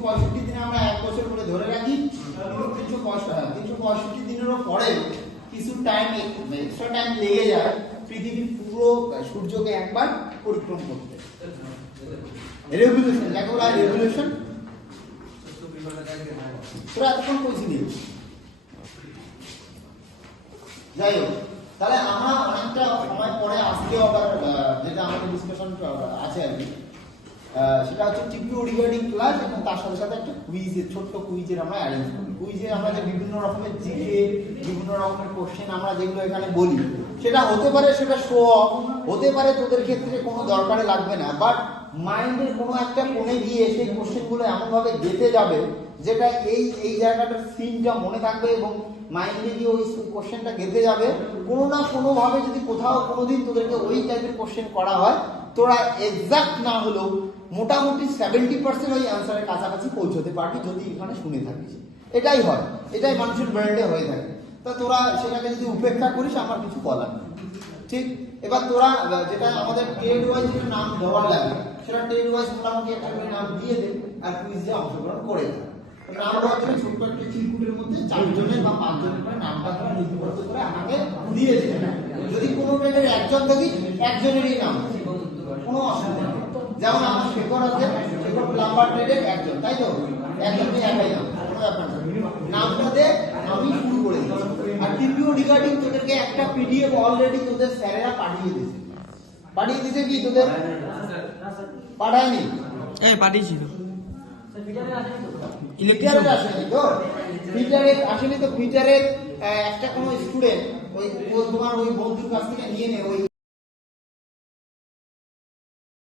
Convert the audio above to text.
365 দিনে আমরা 1 বছর করে ধরে রাখি, 365 দিনেরও পরে কিছু টাইম এক্সট্রা টাইম লেগে যায় পৃথিবীর পুরো সূর্যকে একবার পরিক্রম করতে। রেভলিউশন, যাকে বলা হয় রেভলিউশন। তোরা এতক্ষণ কইছিলি। যাই হোক, তাহলে আমরা অনেকটা সময় পরে আজকে আবার যেটা আমাদের ডিসকাশন আছে আর কি, সেটা হচ্ছে টিপিও রিগার্ডিং ক্লাস এবং তার সাথে সাথে একটা কুইজের, ছোট্ট কুইজের আমরা অ্যারেঞ্জ করি। কুইজে আমরা যে বিভিন্ন রকমের জিকে, বিভিন্ন রকমের কোশ্চেন আমরা যেগুলো এখানে বলি, সেটা হতে পারে সেটা শো অফ, হতে পারে তোদের ক্ষেত্রে কোনো দরকারে লাগবে না, বাট মাইন্ডের কোনো একটা কোণে গিয়ে সেই কোশ্চেনগুলো এমনভাবে গেঁথে যাবে যেটা এই জায়গাটার সিনটা মনে থাকবে এবং মাইন্ডে গিয়ে ওই কোশ্চেনটা গেঁথে যাবে। কোনো না কোনোভাবে যদি কোথাও কোনোদিন তোদেরকে ওই টাইপের কোশ্চেন করা হয়, তোরা এক্সাক্ট না হলেও মোটামুটি 70% ওই অ্যান্সারের কাছাকাছি পৌঁছতে পারবি যদি এখানে শুনে থাকিস। এটাই হয়, এটাই মানুষের ব্রেনে হয়ে থাকে। তা তোরা সেটাকে যদি উপেক্ষা করিস আমার কিছু বলার নেই, ঠিক? এবার তোরা যেটা আমাদের টেড ওয়াইজ যেটা নাম দেওয়া লাগে সেটা টেড ওয়াইজ মোটামুটি একটা করে নাম দিয়ে দে আর কুইজে অংশগ্রহণ করে দে। নাম দেওয়ার জন্য ছোট্ট একটা চিরকুটের মধ্যে 4 জনের বা 5 জনের করে নামটা তোরা লিপিবদ্ধ করে আমাকে দিয়ে দে। যদি কোনো টেডের একজন দেখিস, একজনেরই নাম, কোনো অসুবিধা নেই। যেমন আমার শেখর আছে, শেখর প্লাম্বার টেডের একজন, তাই তো? একজনকে একাই নাম, কোনো ব্যাপার না। নামটা দে, আমি শুরু করে দিচ্ছি। আর টিপিও রিগার্ডিং তোদেরকে একটা পিডিএফ অলরেডি তোদের স্যারেরা পাঠিয়ে দিয়েছে। পাঠিয়ে দিয়েছে কি তোদের? পাঠায়নি? পাঠিয়েছিল। ফিচারে আসেনি তো? ফিচারে আসেনি তো? ফিচারে একটা কোনো স্টুডেন্ট ওই তোমার ওই বন্ধুর কাছ থেকে নিয়ে নে ওই